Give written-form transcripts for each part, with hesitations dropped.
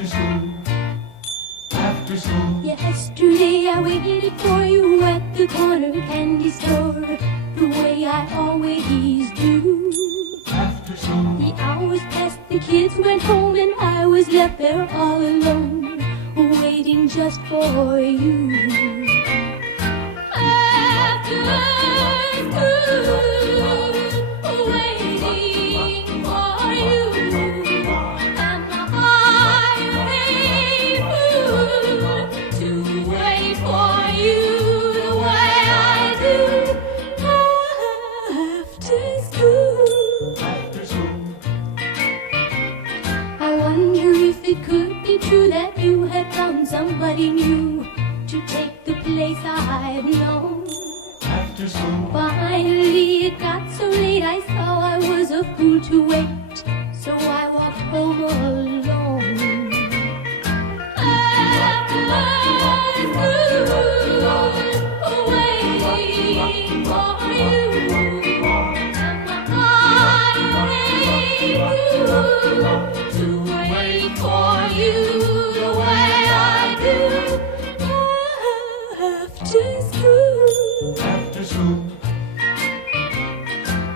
After school, after school. Yesterday I waited for you at the corner candy store, the way I always do. After school, The hours passed, the kids went home, and I was left there all alone, waiting just for you. After school, waiting for you, and my heart made fool to wait for you the way I do. After school, after school. I wonder if it could be true that you had found somebody new to take the place I've known. After school, Finally it got so late I saw I was a fool to wait, so I walked home alone. After school, waiting for you, and my heart made fool to wait for you the way I do. After school, after school.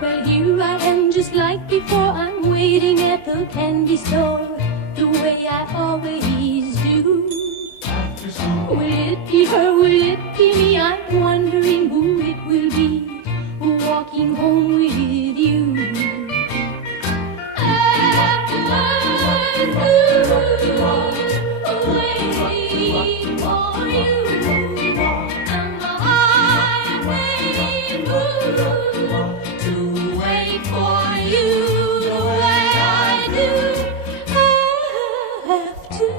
well, here I am just like before. I'm waiting at the candy store, the way I always do. After school, Will it be her, will it be me? I'm wondering who it will be, walking home with you. After school, waiting for you, and my heart made fool to wait for you the way I do. After